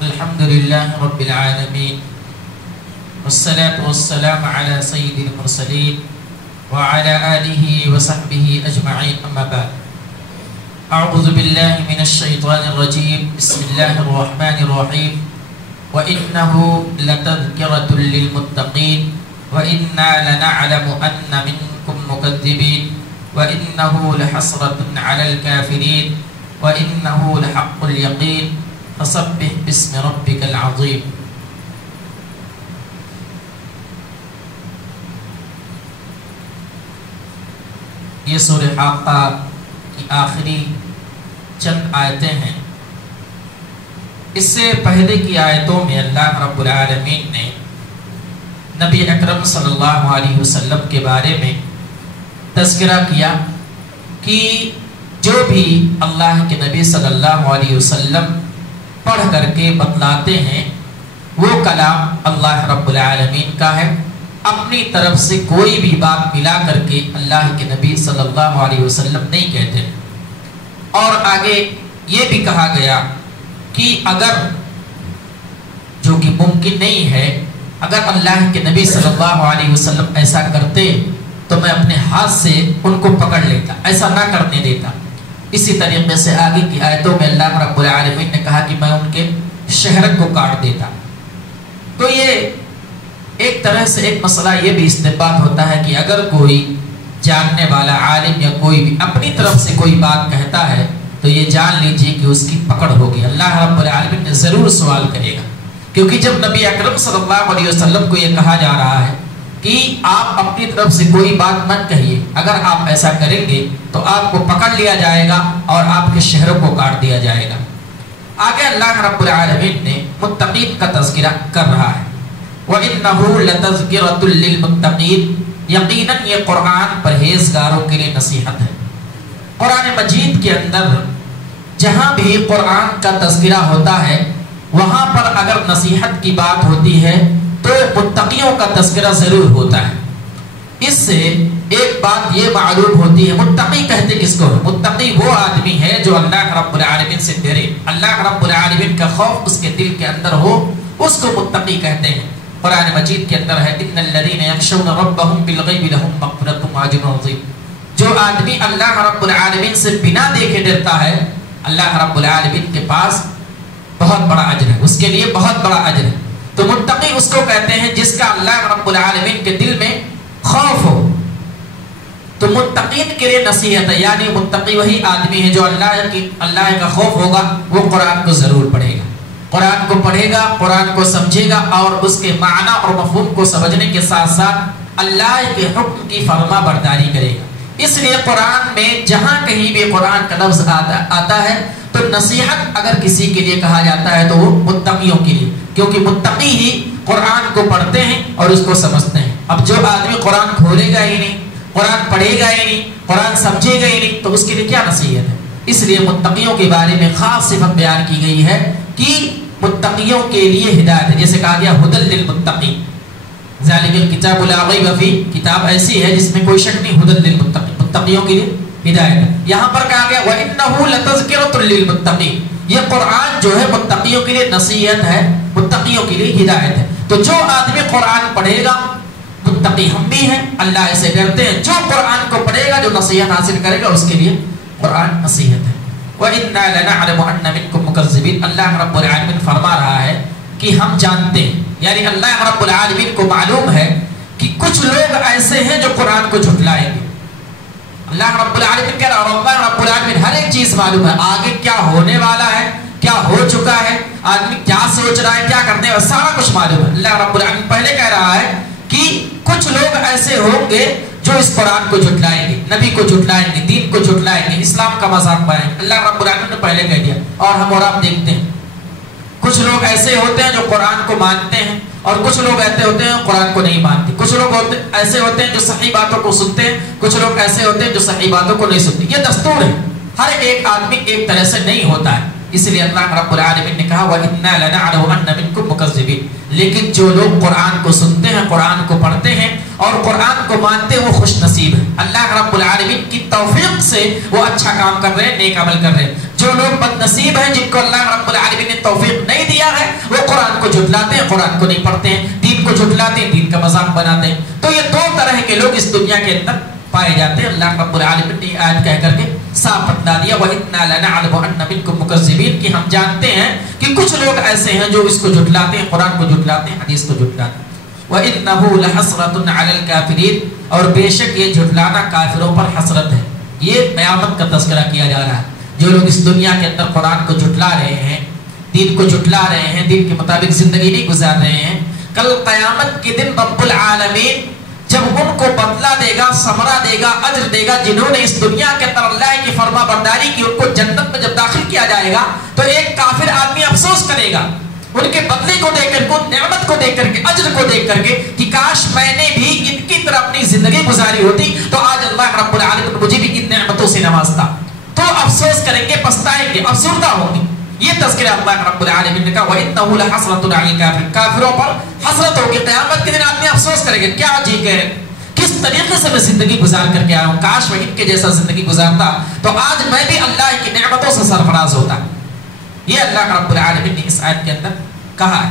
الحمد لله رب العالمين والصلاة والسلام على سيد المرسلين وعلى آله وصحبه أجمعين أما بعد أعوذ بالله من الشيطان الرجيم بسم الله الرحمن الرحيم وإنه لتذكرة للمتقين وإنا لنعلم أن منكم مكذبين وإنه لحسرة على الكافرين وإنه لحق اليقين فسبح باسم ربك العظيم. یہ سورہ حاقہ کی آخری چند آیتیں ہیں. اس سے پہلے کی آیتوں میں اللہ رب العالمین نے نبی اکرم صلی اللہ علیہ وسلم کے بارے میں تذکرہ کیا کہ جو بھی اللہ کے نبی صلی اللہ علیہ وسلم پڑھ کر کے بتلاتے ہیں وہ کلام اللہ رب العالمین کا ہے. اپنی طرف سے کوئی بھی بات ملا کر کے اللہ کے نبی صلی اللہ علیہ وسلم نہیں کہتے. اور آگے یہ بھی کہا گیا کہ اگر جو کہ ممکن نہیں ہے اگر اللہ کے نبی صلی اللہ علیہ وسلم ایسا کرتے تو میں اپنے ہاتھ سے ان کو پکڑ لیتا, ایسا نہ کرنے دیتا. اسی طریقے سے آگے کی آیتوں میں اللہ رب العالمین نے کہا کہ میں ان کے شہرت کو کاٹ دیتا. تو یہ ایک طرح سے ایک مسئلہ یہ بھی استنباط ہوتا ہے کہ اگر کوئی جاننے والا عالم یا کوئی بھی اپنی طرف سے کوئی بات کہتا ہے تو یہ جان لیجیے کہ اس کی پکڑ ہوگی. اللہ رب العالمین نے ضرور سوال کرے گا, کیونکہ جب نبی اکرم صلی اللہ علیہ وسلم کو یہ کہا جا رہا ہے کہ آپ اپنی طرف سے کوئی بات مت کہیے, اگر آپ ایسا کریں گے تو آپ کو پکڑ لیا جائے گا اور آپ کے شہروں کو کاٹ دیا جائے گا. آگے اللہ رب العالمین نے متقین کا تذکرہ کر رہا ہے. وَإِنَّهُ لَتَذْكِرَةٌ لِّلْمُتَّقِينَ, یقیناً یہ قرآن پرہیزگاروں کے لیے نصیحت ہے. قرآن مجید کے اندر جہاں بھی قرآن کا تذکرہ ہوتا ہے وہاں پر اگر نصیحت کی بات ہوتی ہے تو متقیوں کا تذکرہ ضرور ہوتا ہے. اس سے ایک بات یہ معلوم ہوتی ہے, متقی کہتے کس کو؟ متقی وہ آدمی ہے جو اللہ رب العالمین سے ڈرے, اللہ رب العالمین کا خوف اس کے دل کے اندر ہو, اس کو متقی کہتے ہیں. قرآن مجید کے اندر ہے ان الذین یخشون ربهم بالغیب لهم مغفرۃ واجر عظیم. جو آدمی اللہ رب العالمین سے بنا دیکھے ڈرتا ہے اللہ رب العالمین کے پاس بہت بڑا اجر ہے, اس کے لیے بہت بڑا اجر ہے. تو متقی اس کو کہتے ہیں جس کا اللہ رب العالمین کے دل میں خوف ہو. تو متقین کے لیے نصیحت ہے, یعنی متقی وہی آدمی ہے جو اللہ کا خوف ہوگا, وہ قرآن کو ضرور پڑھے گا, قرآن کو پڑھے گا, قرآن کو سمجھے گا اور اس کے معنی اور مفہوم کو سمجھنے کے ساتھ ساتھ اللہ کے حکم کی فرما برداری کرے گا. اس لیے قرآن میں جہاں کہیں بھی قرآن کا لفظ آتا ہے تو نصیحت اگر کسی کے لیے کہا جاتا ہے تو وہ متقیوں کے لیے, کیونکہ متقی ہی قرآن کو پڑھتے ہیں اور اس کو سمجھتے ہیں. اب جو آدمی قرآن کھولے گا ہی نہیں, قرآن پڑھے گا ہی نہیں, قرآن سمجھے گا ہی نہیں, تو اس کے لیے کیا نصیحت ہے؟ اس لیے متقیوں کے بارے میں خاص صفت بیان کی گئی ہے کہ متقیوں کے لیے ہدایت ہے. جیسے کہا گیا ھدی للمتقین, ذالک الکتاب لا ریب فیہ, کتاب ایسی ہے جس میں کوئی شک نہیں, ھدی للمتقین, متقیوں کے لیے ہدایت ہے. یہاں پر کہا گیا وَإِنَّهُ لَتَذْكِرَةٌ لِّلْمُتَّقِينَ, یہ قرآن جو ہے متقیوں کے لیے نصیحت ہے, متقیوں کے لیے ہدایت ہے. تو جو آدمی قرآن پڑھے گا, متقی ہم بھی ہیں, اللہ ایسے کرتے ہیں, جو قرآن کو پڑھے گا, جو نصیحت حاصل کرے گا, اس کے لیے قرآن نصیحت ہے. وَإِنَّا لَنَعْلَمُ أَنَّ مِنكُم مُكَذِّبِينَ, اللہ رب العالمین فرما رہا ہے کہ ہم جانتے ہیں, یعنی اللہ رب العالمین کو معلوم ہے کہ کچھ لوگ ایسے ہیں جو قرآن کو جھٹلائیں گے. اللہ رب العالمین کہہ رہا ہے, اور اللہ رب العالمین ہر ایک چیز معلوم ہے, آگے کیا ہونے والا ہے, کیا ہو چکا ہے, آدمی کیا سوچ رہا ہے, کیا کرنے والا, سارا کچھ معلوم ہے. اللہ رب العالمین پہلے کہہ رہا ہے کہ کچھ لوگ ایسے ہوں گے جو اس قرآن کو جھٹلائیں گے, نبی کو جھٹلائیں گے, دین کو جھٹلائیں گے, اسلام کا مذاق بنائیں گے. اللہ رب العالمین نے پہلے کہہ دیا, اور ہم اور آپ دیکھتے ہیں کچھ لوگ ایسے ہوتے ہیں جو قرآن کو مانتے ہیں اور کچھ لوگ ایسے ہوتے ہیں قرآن کو نہیں مانتے. کچھ لوگ ایسے ہوتے ہیں جو صحیح باتوں کو سنتے ہیں, کچھ لوگ ایسے ہوتے ہیں جو صحیح باتوں کو نہیں سنتے. یہ دستور ہے, ہر ایک آدمی ایک طرح سے نہیں ہوتا ہے. اس لیے اللہ رب العالمین نے کہا وَإِنَّا لَنَعْلَمُ أَنَّ مِنكُم مُكَذِّبِينَ، لیکن جو لوگ قرآن کو سنتے ہیں، قرآن کو پڑھتے ہیں اور قرآن کو مانتے ہیں، وہ خوش نصیب ہیں۔ اللہ رب العالمین کی توفیق سے وہ اچھا کام کر رہے ہیں، نیک عمل کر رہے ہیں۔ جو لوگ بد نصیب ہیں، جن کو اللہ رب العالمین نے توفیق نہیں دیا ہے، وہ قرآن کو جھٹلاتے ہیں، قرآن کو نہیں پڑھتے ہیں، دین کو جھٹلاتے ہیں، دین کا مذاق بناتے ہیں۔ تو یہ دو طرح کے لوگ اس دنیا کے اندر پائے جاتے ہیں۔ اللہ رب العالمین نے آیت کہہ کر کے صاف بتلا دیا وَإِنَّا لَنَعْلَمُ أَنَّ مِنكُم مُكَذِّبِينَ، کہ ہم جانتے ہیں کہ کچھ لوگ ایسے ہیں جو اس کو جھٹلاتے ہیں، قرآن کو جھٹلاتے ہیں، حدیث کو جھٹلاتے ہیں۔ وَإِنَّهُ لَحَسْرَةٌ عَلَى الْكَافِرِينَ، اور بے شک یہ جھٹلانا کافروں پر حسرت ہے۔ یہ قیامت کا تذکرہ کیا جا رہا ہے۔ جو لوگ اس دنیا کے اندر قرآن کو جھٹلا رہے ہیں، دین کو جھٹلا رہے ہیں، دین کے مطابق زندگی نہیں گزار رہے ہیں، کل قیامت کے دن رب العالمین جب ان کو بدلہ دے گا، ثمرہ دے گا، اجر دے گا، جنہوں نے اس دنیا کے اندر اللہ کی فرما برداری کی، ان کو جنت میں جب داخل کیا جائے گا تو ایک کافر آدمی افسوس کرے گا ان کے بدلے کو دیکھ کر کے، نعمت کو دیکھ کر کے، اجر کو دیکھ کر کے، کہ کاش میں نے بھی ان کی طرح اپنی زندگی گزاری ہوتی تو آج اللہ رب العالمین مجھے بھی ان نعمتوں سے نوازتا۔ تو افسوس کریں گے، پچھتائیں گے، افسردہ ہوں گے۔ یہ تذکرہ اللہ رب العالمین نے کہا وَإِنَّهُ لَحَسْرَةٌ عَلَى الْكَافِرِينَ، کافروں پر حسرت ہوگی۔ قیامت کے دن آدمی افسوس کرے گا، کیا جی کہ کس طریقے سے میں زندگی گزار کر کے آیا ہوں، کاش میں ان کے جیسا زندگی گزارتا تو آج میں بھی اللہ کی نعمتوں سے سرفراز ہوتا۔ یہ اللہ رب العالمین نے اس آیت کے اندر کہا ہے۔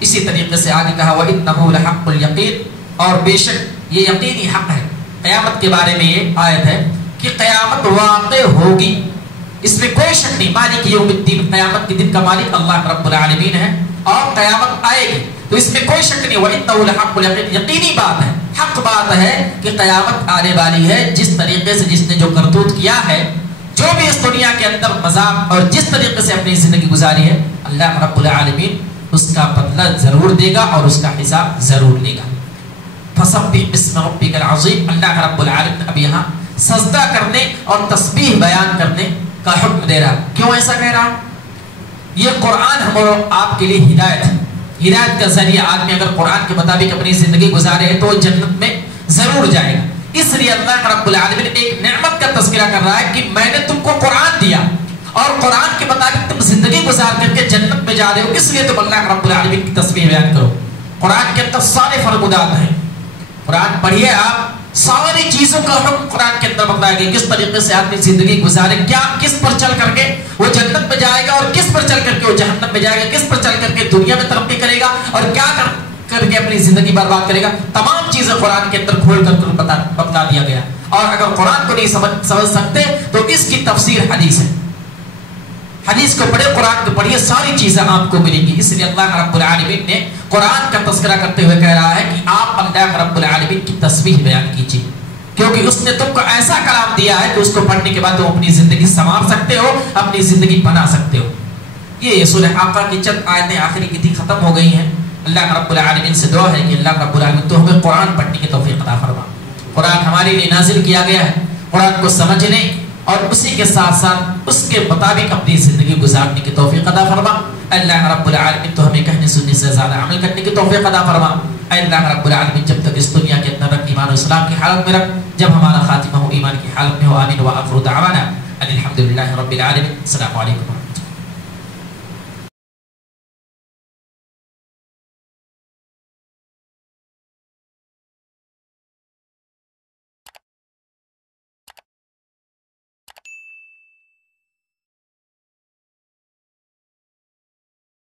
اسی طریقے سے آگے کہا وَإِنَّهُ لَحَقُّ الْيَقِينِ، اور بے شک یہ یقینی حق ہے۔ قیامت کے بارے میں یہ آیت ہے کہ قیامت واقع ہوگی، اس میں کوئی شک نہیں۔ مالک یوم الدین، قیامت کے دن کا مالک اللہ رب العالمین ہے، اور قیامت آئے گی، تو اس میں کوئی شک نہیں۔ وَإِنَّهُ لَحَقُّ الْيَقِينِ، یقینی بات ہے، حق بات ہے کہ قیامت آنے والی ہے۔ جس طریقے سے جس نے جو کرتوت کیا ہے، جو بھی اس دنیا کے اندر مذاق اور جس طریقے سے اپنی زندگی گزاری ہے، اللہ رب العالمین اس کا بدلہ ضرور دے گا اور اس کا حساب ضرور لے گا۔ فَسَبِّحْ بِاسْمِ رَبِّكَ الْعَظِيمِ، اللہ رب العالمین اب یہاں سجدہ کرنے اور تسبیح بیان کرنے کا حکم دے رہا۔ کیوں ایسا کہہ رہا؟ یہ قرآن ہم اور آپ کے لیے ہدایت ہے۔ ہدایت کا ذریعہ آدمی اگر قرآن کے مطابق اپنی زندگی گزارے تو وہ جنت میں ضرور جائے گا۔ اس لیے اللہ رب العالمین ایک نعمت کا تذکرہ کر رہا ہے کہ میں نے تم کو قرآن دیا اور قرآن کے مطابق تم زندگی گزار کر کے جنت میں جا رہے ہو، اس لیے تم اللہ رب العالمین کی تسبیح بیان کرو۔ قرآن کے اندر سارے فرمودات ہیں، قرآن پڑھیے آپ، ساری چیزوں کا حکم قرآن کے اندر بتایا گیا، کس طریقے سے آدمی زندگی گزارے، کیا کس پر چل کر کے وہ جنت میں جائے گا اور کس پر چل کر کے وہ جہنم میں جائے گا، کس پر چل کر کے دنیا میں ترقی کرے گا اور کیا کر کے اپنی زندگی برباد کرے گا۔ تمام چیزیں قرآن کے اندر کھول کر بتلا دیا گیا۔ اور اگر قرآن کو نہیں سمجھ سکتے تو اس کی تفسیر حدیث ہے، حدیث کو پڑھے، قرآن کو پڑھیے، ساری چیزیں آپ کو ملیں گی۔ اس لیے اللہ رب العالمین نے قرآن کا تذکرہ کرتے ہوئے کہہ رہا ہے کہ آپ اللہ رب العالمین کی تسبیح بیان کیجیے، کیونکہ اس نے تم کو ایسا کلام دیا ہے کہ اس کو پڑھنے کے بعد تم اپنی زندگی سنوار سکتے ہو، اپنی زندگی بنا سکتے ہو۔ یہ سورہ حاقہ کی چند آیتیں آخری کی تھی، ختم ہو گئی ہیں۔ اللہ رب العالمین سے دعا ہے کہ اللہ رب العالمین تو ہمیں قرآن پڑھنے کی توفیق عطا فرما۔ قرآن ہمارے لیے نازل کیا گیا ہے، قرآن کو سمجھنے اور اسی کے ساتھ ساتھ اس کے مطابق اپنی زندگی گزارنے کی توفیق عطا فرما۔ اللہ رب العالمین تو ہمیں کہنے سننے سے زیادہ عمل کرنے کی توفیق عطا فرما۔ اللہ رب العالمین جب تک اس دنیا کے اندر رکھ، ایمان و اسلام کی حالت میں رکھ، جب ہمارا خاتمہ ہو ایمان کی حالت میں ہو۔ آمین و آخر دعوانا ان الحمد للہ رب العالمین۔ السلام علیکم۔